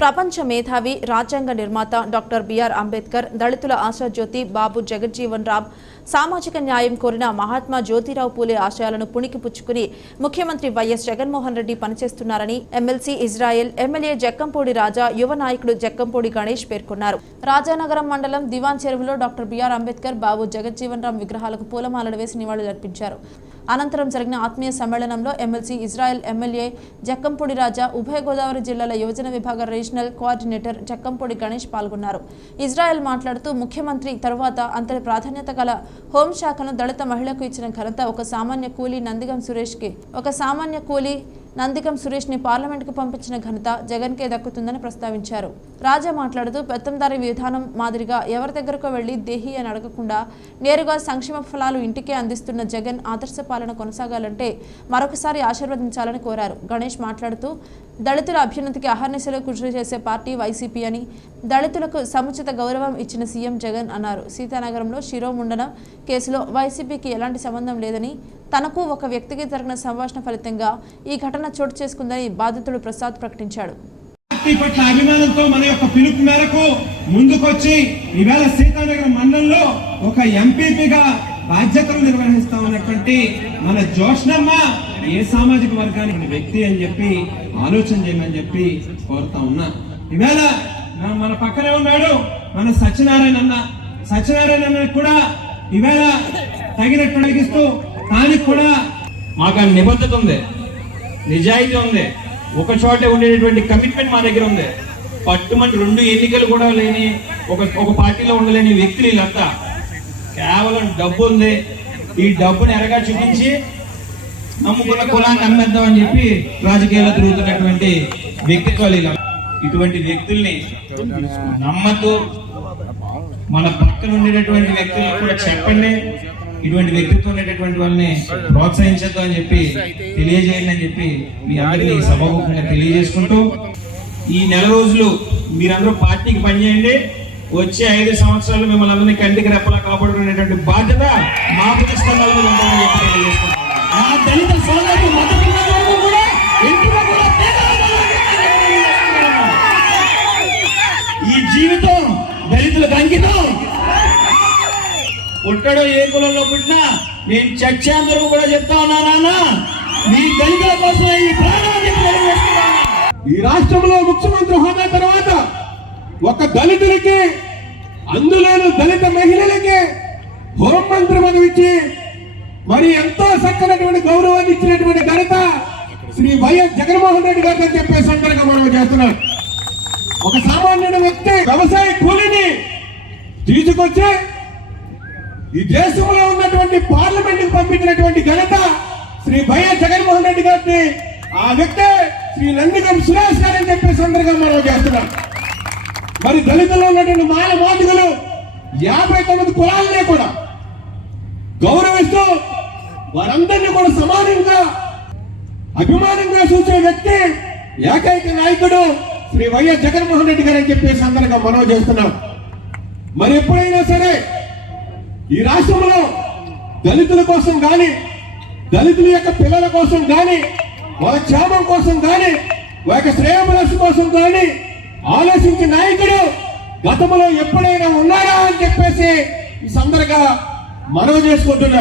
ప్రపంచ మేధావి రాజ్యాంగ నిర్మాత డాక్టర్ బిఆర్ అంబేద్కర్ దళితుల ఆశాజ్యోతి బాబు జగజ్జీవన్ రామ్ సామాజిక న్యాయం కోరిన మహాత్మా జ్యోతిరావు పూలే ఆశయాలను పుణికి పుచ్చుకుని ముఖ్యమంత్రి వైఎస్ జగన్మోహన్ రెడ్డి పనిచేస్తున్నారని MLC Israel MLA Jakkampudi Raja యువ నాయకుడు జక్కంపూడి గణేష్ పేర్కొన్నారు. రాజానగరం మండలం దివాన్ చెరువులో డాక్టర్ బిఆర్ అంబేద్కర్ బాబు జగజ్జీవన్ రామ్ విగ్రహాలకు పూలమాలలు వేసి నివాళులర్పించారు అనంతరం జరిగిన ఆత్మీయ సమ్మేళనంలో MLC Israel MLA Jakkampudi Raja ఉభయ గోదావరి జిల్లాల యువజన విభాగ రీజనల్ కోఆర్డినేటర్ చక్కంపొడి గణేష్ పాల్గొన్నారు. ఇజ్రాయెల్ మాట్లాడుతూ ముఖ్యమంత్రి తరువాత అంతటి ప్రాధాన్యత గల హోంశాఖను దళిత మహిళకు ఇచ్చిన ఘనత ఒక సామాన్య కూలీ నందిగం సురేష్కి. ఒక సామాన్య కూలీ నందిగం సురేష్ని పార్లమెంటుకు పంపించిన ఘనత జగన్కే దక్కుతుందని ప్రస్తావించారు. రాజా మాట్లాడుతూ పెత్తందారి విధానం మాదిరిగా ఎవరి దగ్గరకు వెళ్ళి దేహి అని అడగకుండా నేరుగా సంక్షేమ ఫలాలు ఇంటికే అందిస్తున్న జగన్ ఆదర్శ పాలన కొనసాగాలంటే మరొకసారి ఆశీర్వదించాలని కోరారు. గణేష్ మాట్లాడుతూ దళితుల అభ్యున్నతికి అహర్నిశలు కృషి చేసే పార్టీ వైసీపీ అని దళితులకు సముచిత గౌరవం ఇచ్చిన సీఎం జగన్ అన్నారు. సీతానగరంలో శిరోముండనం కేసులో వైసీపీకి ఎలాంటి సంబంధం లేదని తనకు ఒక వ్యక్తికి జరిగిన సంభాషణ ఫలితంగా ఈ ఘటన చోటు చేసుకుందని బాధితుడు ప్రసాద్ ప్రకటించాడు. పట్ల అభిమానంతో మన యొక్క పిలుపు మేరకు ముందుకొచ్చి ఈవేళ సీతానగరం మండలంలో ఒక ఎంపీపీగా బాధ్యతలు నిర్వహిస్తా ఉన్నటువంటి మన జోష్నమ్మ ఏ సామాజిక వర్గానికి వ్యక్తి అని చెప్పి ఆలోచన చేయమని చెప్పి కోరుతా ఉన్నా. ఈవేళ మన పక్కనే ఉన్నాడు మన సత్యనారాయణ అన్న. సత్యనారాయణ అన్న కూడా ఈవేళ తగినట్టు తానికి కూడా మాకు నిబద్ధత ఉంది. నిజాయితీ ఉంది. ఒక చోటే ఉండేటటువంటి కమిట్మెంట్ మా దగ్గర ఉంది. పట్టుమని రెండు ఎన్నికలు కూడా లేని ఒక ఒక పార్టీలో ఉండలేని వ్యక్తులు వీళ్ళంతా. కేవలం డబ్బు ఉంది. ఈ డబ్బుని ఎరగా చూపించి నమ్ముకున్న కులాన్ని అమ్మేద్దాం అని చెప్పి రాజకీయాల్లో తిరుగుతున్నటువంటి వ్యక్తిత్వాలు ఇలా ఇటువంటి వ్యక్తుల్ని నమ్మద్దు. మన పక్కన ఉండేటటువంటి వ్యక్తులకు కూడా చెప్పండి. ఇటువంటి వ్యక్తిత్వం ఉండేటటువంటి వాళ్ళని ప్రోత్సహించద్దు అని చెప్పి తెలియజేయండి అని చెప్పి మీ ఆడిని సభాముఖంగా తెలియజేసుకుంటూ ఈ నెల రోజులు మీరందరూ పార్టీకి పనిచేయండి. వచ్చే ఐదు సంవత్సరాలు మిమ్మల్ని అందరినీ కంటికి రెప్పలా కాపాడుకునేటువంటి బాధ్యత మాకు ప్రతిష్టంభాల దళిత మద్దతు కూడా ఈ జీవితం దళితులకు అంకితం. పుట్టడో ఏ కులంలో పుట్టినా నేను చచ్చేంత కూడా చెప్తా ఉన్నా నాన్న. మీ దళితుల కోసం ఈ ప్రాణాన్ని ఈ రాష్ట్రంలో ముఖ్యమంత్రి హోదా తర్వాత ఒక దళితులకి అందులోను దళిత మహిళలకి హోంమంత్రి మనం ఇచ్చి మరి ఎంతో చక్కనటువంటి గౌరవాన్ని ఇచ్చినటువంటి ఘనత శ్రీ వైఎస్ జగన్మోహన్ రెడ్డి గారు అని చెప్పే సందర్భంగా మనం చేస్తున్నాం. ఒక సామాన్యుడు వ్యక్తి వ్యవసాయ కూలిని తీసుకొచ్చి ఈ దేశంలో ఉన్నటువంటి పార్లమెంట్ పంపించినటువంటి ఘనత శ్రీ వైఎస్ జగన్మోహన్ రెడ్డి గారిని ఆ వ్యక్తి శ్రీ నందిగం సురేష్ గారు అని చెప్పే సందర్భంగా మనం చేస్తున్నాం. మరి దళితుల్లో ఉన్నటువంటి మాల మాదిగలు యాభై తొమ్మిది కులాలనే కూడా గౌరవిస్తూ వారందరినీ కూడా సమానంగా అభిమానంగా చూసే వ్యక్తి ఏకైక నాయకుడు శ్రీ వైఎస్ జగన్మోహన్ రెడ్డి గారు అని చెప్పే సందర్భంగా మనం చేస్తున్నాం. మరి ఎప్పుడైనా సరే ఈ రాష్ట్రంలో దళితుల కోసం గాని దళితుల యొక్క పిల్లల కోసం గాని వాళ్ళ క్షేమం కోసం గాని వాళ్ళ యొక్క శ్రేయమనస్సు కోసం కానీ ఆలోచించే నాయకుడు గతంలో ఎప్పుడైనా ఉన్నారా అని చెప్పేసి ఈ సందర్భంగా మనవి చేసుకుంటున్నాను.